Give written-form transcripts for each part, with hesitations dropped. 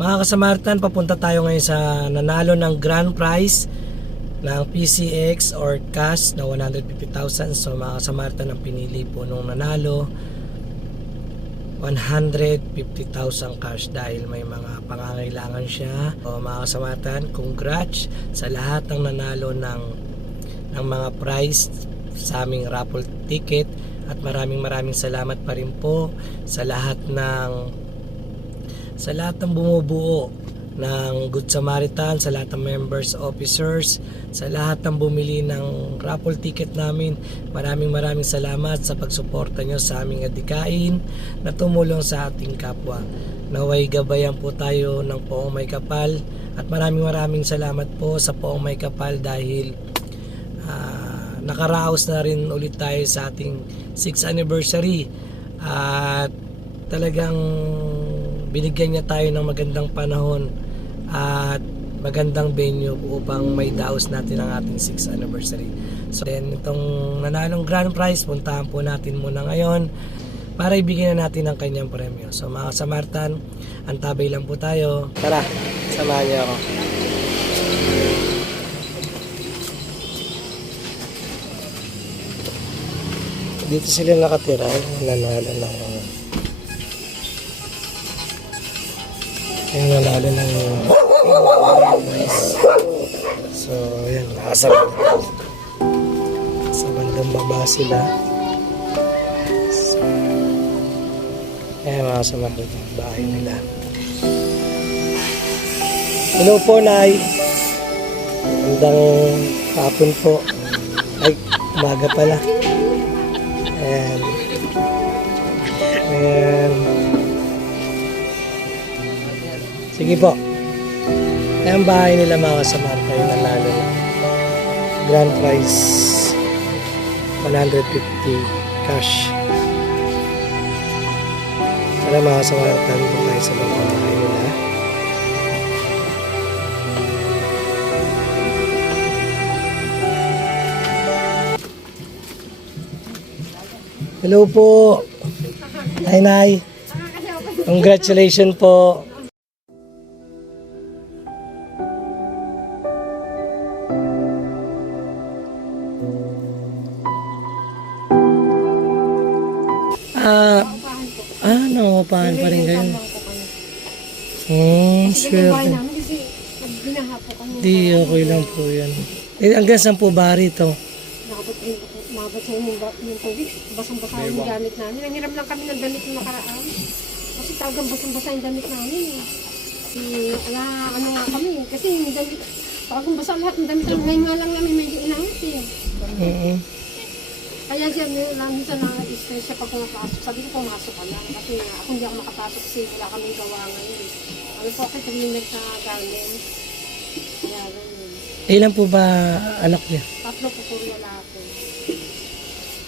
Mga kasamartan, papunta tayo ngayon sa nanalo ng grand prize ng PCX or cash na 150,000. So mga kasamartan, ang pinili po nung nanalo 150,000 cash dahil may mga pangangailangan siya. So mga kasamartan, congrats sa lahat ng nanalo ng mga prize sa aming raffle ticket, at maraming salamat pa rin po sa lahat ng bumubuo ng Good Samaritan, sa lahat ng members, officers, sa lahat ng bumili ng raffle ticket namin. Maraming salamat sa pagsuporta nyo sa aming adhikain na tumulong sa ating kapwa. Naway gabayan po tayo ng Poong May Kapal, at maraming salamat po sa Poong May Kapal dahil nakaraos na rin ulit tayo sa ating 6th anniversary, at talagang binigyan niya tayo ng magandang panahon at magandang venue upang may daos natin ang ating 6th anniversary. So then itong nanalong grand prize, puntahan po natin muna ngayon para ibigyan na natin ang kanyang premyo. So mga Samartan, antabay lang po tayo. Tara, samahan niyo ako. Dito sila nakatira, nanalo ng so yan, sa bandang baba sila. So, mga kasama ko, bahay nila. Hello po, Nay. Magandang hapon po. Ay, umaga pala. Ayan. Sige po. Ayan, bahay nila mga kasamarta, yung nanalo ng grand prize 150 cash. Tara mga kasamarta, dito tayo sa loob ng bahay nila. Hello po. Hi, Nay. Congratulations po. Nangungupahan pa rin kayo. Swerte. Di, okay lang po yan. Hanggang saan po ba rito? Mabot sa yung tubig, basang-basa yung gamit namin. Nangiram lang kami ng damit yung nakaraan. Kasi talagang basang-basa yung damit namin. Ano nga kami, kasi yung damit, talagang basa lahat ng damit. Ngayon nga lang namin medyo inangit eh. Kaya siya, minsan na-stress siya pag pumapasok. Sabi ko, pumasok ka lang. Kasi ako hindi ako makapasok kasi wala kaming gawa ngayon. Ano po, kasi tumimig sa garment. Kaya ganyan. Ilan po ba anak niya? 3 po puro lalaki.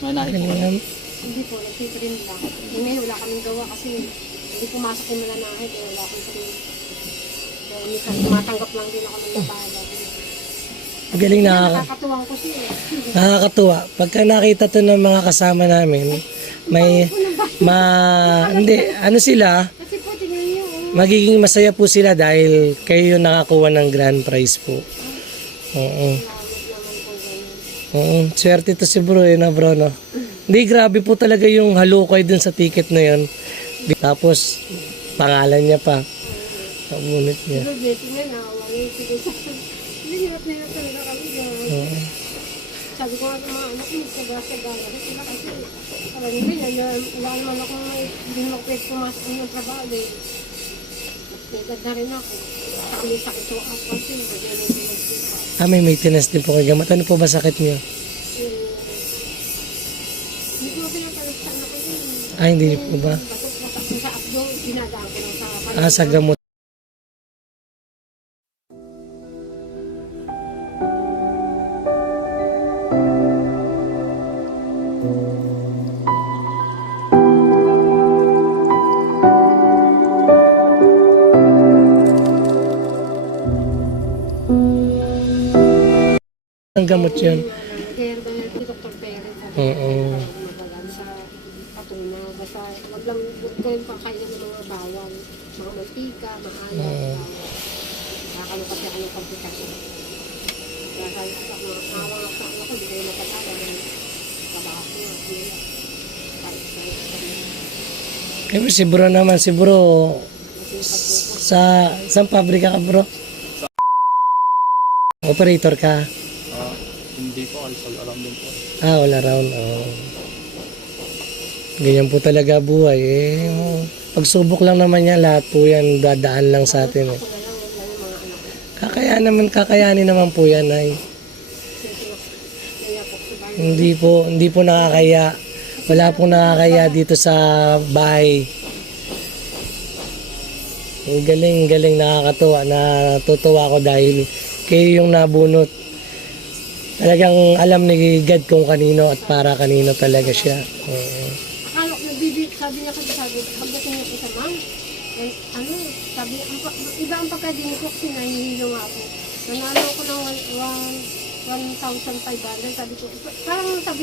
May nakikita. Hindi po, nagtitrim lang. Ngayon wala kaming gawa kasi hindi pumasok yung mananahe. Kaya wala akong trim. Kaya minsan tumatanggap lang din ako ng labada. Galing Nakakatuwang ko siya. Nakakatuwa. Pagka nakita to ng mga kasama namin, hindi, ano sila, Kasi po, tingnan niyo. magiging masaya po sila dahil kayo yung nakakuha ng grand prize po. Oo. Swerte to si bro, na bro, no? Hindi, grabe po talaga yung halukay dun sa ticket na yun. Tapos, pangalan niya pa. Nabunit niya. Pero blessing na, nakawala yung sige sa hirap talaga kami. Sabi ko nga mga anak mo, saga-saga. Sila kasi, alam nyo yan, wala naman ako, hindi naman ako pwede pumasok ng trabaho. Nagad na rin ako. Saka may sakit ko ako kasi, kaya nang pinagsipa. May maintenance din po kay gamot. Ano po ba sakit niyo? Hindi ko pinapalap sa anak ko yun. Hindi po ba? Sa abdo, dinadaan ko lang sa Sa gamot. Ang gamot yun. Kaya Dr. Perez. Oo. Sa patuna. Basta wag lang Kung kakain ng mga bawang, mga mantika, maalat, nakakalo kasi ako ng komplikasyon. Kaya sabi ko, awang ako, hindi ko napatawa ng kabaka ko nga, sila. Kahit Si bro naman, si bro, sa isang pabrika ka bro? Operator ka? Hindi po, alam din po. All around. Oh. Ganyan po talaga buhay. Pagsubok lang naman yan, lahat po yan, dadaan lang sa atin. ako na lang, wala yung mga anak ko. Kakayanin naman po yan ay. Kaya po, sa bahay. Hindi po nakakaya. Wala pong nakakaya dito sa bahay. Ang galing, nakakatuwa. Natutuwa ako dahil kayo yung nabunot. Talagang alam ni God kung kanino at para kanino talaga siya. Akala ko, sabi niya kasi pagdating niya po sa ma'am, sabi niya, iba ang pagkadinig ko kasi nahihilo nga ako. Nanalo ko ng 1,500, sabi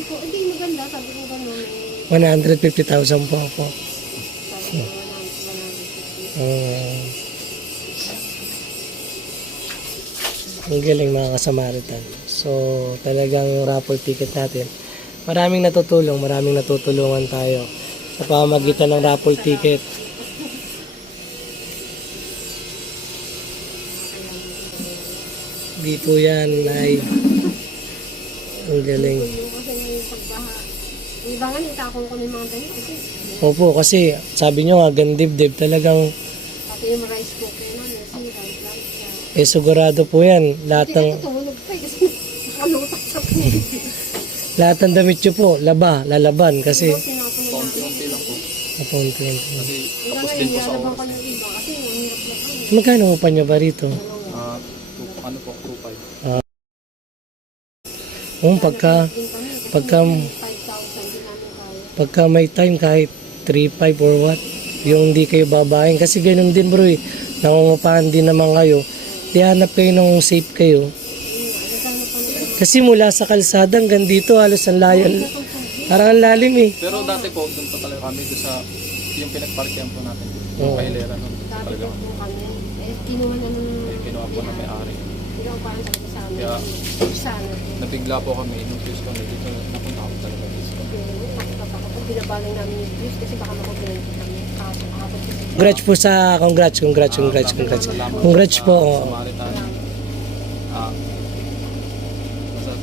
ko, hindi maganda, sabi ko gano'n. 150,000 po ako. Sabi ko, 150. Ang galing mga kasamaritan. So, talagang raffle ticket natin. Maraming natutulungan tayo sa pamamagitan ng raffle ticket. Dito yan ay ang galing. Yung kasi yung pagbaha. Yung iba nga, itakong ko ng mga ganito kasi. Opo, kasi sabi nyo nga, gandib-dib talagang Pati yung rice cooker na, nasira, sigurado po yan. Lahat ng tumunog pa kasi nakalutak sa lahat ng damit nyo po, lalaban kasi Paunti-unti lang po. papunti. Kasi Hanggang tapos ngayon, din po sa nilalaban oras. ko ng iba kasi ang hirap na kami. Magkano upa nyo ba rito? Ano po, 2.5. Pagka 5,000 din namin kaya. pagka may time kahit 3-5 or what, yung hindi kayo babaeng. Kasi ganun din bro eh. Nangungupahan din naman kayo. Dihanap kayo nung safe kayo. Kasi mula sa kalsada hanggang dito halos ang layan. Parang ang lalim eh. Pero dati po, doon pa talaga kami doon sa yung pinagparkehan po natin. Yung kahilera nun. Dati Talaga. po po kami. Kinuha na nung Kinuha po na may-ari. Kinuha pa talaga sa amin. Kaya, Sana. nabigla po kami, nung Tuesday kami dito, napunta kami talaga dito. Nakikita ko. Binabalang namin yung views kasi baka makublento kami. Kaso kahapon kasi. Congrats. Congrats po. Samaritan.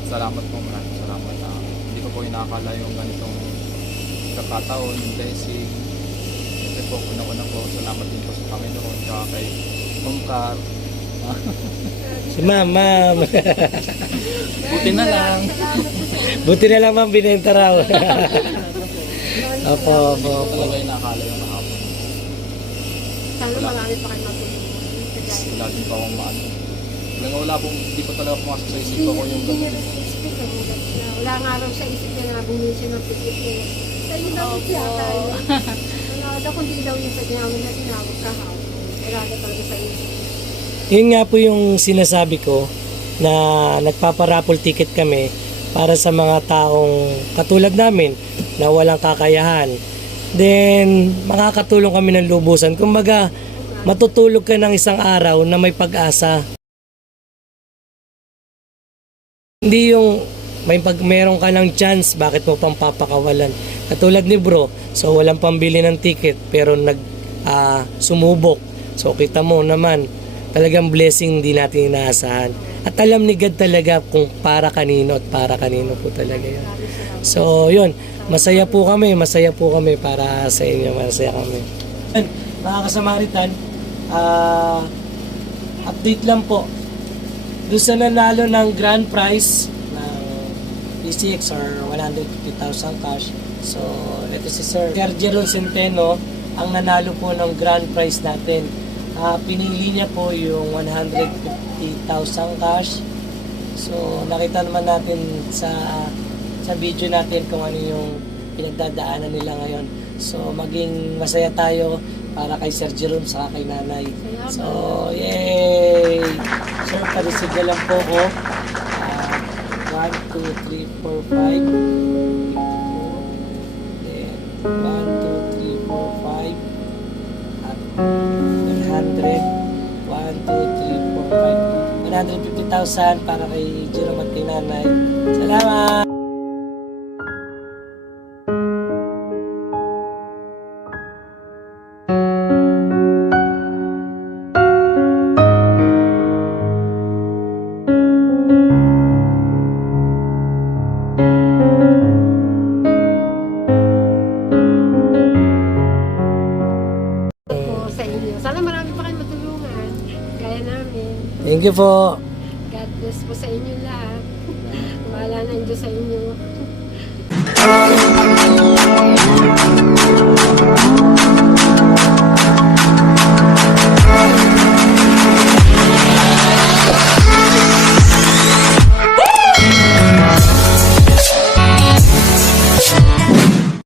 Salamat po, maraming salamat. Hindi ko po inakala yung ganitong kakataon, blessing. Kasi po, una-una po, salamat din po sa Panginoon, kaya kay Ma'am Car. Si ma'am. Buti na lang. Buti na lang ma'am, binenta raw. Opo. Talaga inakala yung nakapon. Sana marami pa kayo matulungan. Wala din pa akong maano. Wala pong, hindi pa talaga pumasok sa isipan ko yung Hindi niya gano'n. rin i-expect ang ulat na wala nga raw sa isip niya na bumili siya ng ticket niya. Sa'yo daw siya tayo. Ano kung di daw yung sa tinawag na tinawag kahapon. Wala na talaga sa isip. Yun nga po yung sinasabi ko na nagpaparapol ticket kami para sa mga taong katulad namin na walang kakayahan. Then, makakatulong kami ng lubusan. Kumbaga, matutulog ka ng isang araw na may pag-asa. Hindi yung meron ka ng chance, bakit mo pang papakawalan? Katulad ni bro, so walang pambili ng ticket pero sumubok. So kita mo naman, talagang blessing hindi natin inaasahan. At alam ni God talaga kung para kanino at para kanino po talaga yun. So yun, masaya po kami para sa inyo, masaya kami. Mga kasamaritan, update lang po. Doon sa nanalo ng grand prize ng PCX or 150,000 cash. So, ito si Sir Jeron Centeno ang nanalo po ng grand prize natin. Pinili niya po yung 150,000 cash. So, nakita naman natin sa video natin kung ano yung pinagdadaanan nila ngayon. So, maging masaya tayo para kay Sir Jeron sa kay nanay. So, yay! Sir, pa-receive na lang po ko. 1, 2, 3, 4, 5. Then, 1, 2, 3, 4, 5. 150,000 para kay Jerome at kay Nanay. Salamat! Po sa inyo. Sana marami pa kayo matulungan. Gaya namin. Thank you po! God bless po sa inyo lahat. Wala na Diyos sa inyo.